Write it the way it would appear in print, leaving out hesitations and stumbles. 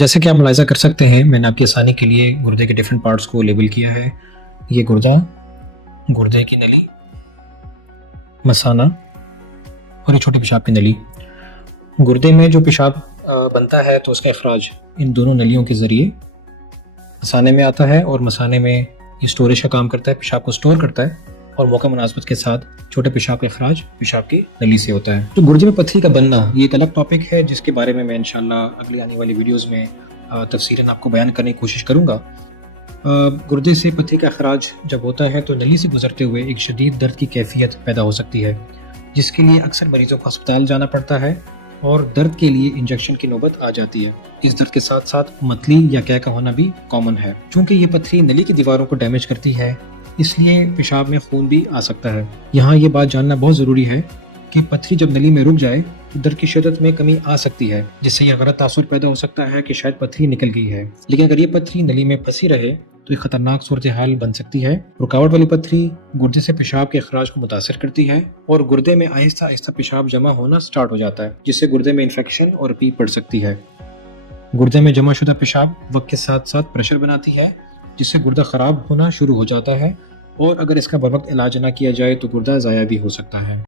جیسے کہ آپ ملاحظہ کر سکتے ہیں، میں نے آپ کی آسانی کے لیے گردے کے ڈفرینٹ پارٹس کو لیبل کیا ہے۔ یہ گردہ، گردے کی نلی، مثانہ اور یہ چھوٹی پیشاب کی نلی۔ گردے میں جو پیشاب بنتا ہے تو اس کا اخراج ان دونوں نلیوں کے ذریعے مثانے میں آتا ہے، اور مثانے میں یہ اسٹوریج کا کام کرتا ہے، پیشاب کو اسٹور کرتا ہے، اور موقع مناسبت کے ساتھ چھوٹے پیشاب کا اخراج پیشاب کی نلی سے ہوتا ہے۔ تو گردے میں پتھری کا بننا یہ ایک الگ ٹاپک ہے، جس کے بارے میں انشاءاللہ اگلی آنے والی ویڈیوز میں تفصیلاً آپ کو بیان کرنے کی کوشش کروں گا۔ گردے سے پتھری کا اخراج جب ہوتا ہے تو نلی سے گزرتے ہوئے ایک شدید درد کی کیفیت پیدا ہو سکتی ہے، جس کے لیے اکثر مریضوں کو ہسپتال جانا پڑتا ہے اور درد کے لیے انجیکشن کی نوبت آ جاتی ہے۔ اس درد کے ساتھ ساتھ متلی یا قے کا ہونا بھی کامن ہے۔ چونکہ یہ پتھری نلی کی دیواروں کو ڈیمیج کرتی ہے، اس لیے پیشاب میں خون بھی آ سکتا ہے۔ یہاں یہ بات جاننا بہت ضروری ہے کہ پتھری جب نلی میں رک جائے تو درد کی شدت میں کمی آ سکتی ہے، جس سے یہ غلط تاثر پیدا ہو سکتا ہے کہ شاید پتھری نکل گئی ہے۔ لیکن اگر یہ پتھری نلی میں پھنسی رہے تو یہ خطرناک صورتحال بن سکتی ہے۔ رکاوٹ والی پتھری گردے سے پیشاب کے اخراج کو متاثر کرتی ہے، اور گردے میں آہستہ آہستہ پیشاب جمع ہونا سٹارٹ ہو جاتا ہے، جس سے گردے میں انفیکشن اور پیپ پڑ سکتی ہے۔ گردے میں جمع شدہ پیشاب وقت کے ساتھ ساتھ پریشر بناتی ہے، جس سے گردہ خراب ہونا شروع ہو جاتا ہے، اور اگر اس کا بروقت علاج نہ کیا جائے تو گردہ ضائع بھی ہو سکتا ہے۔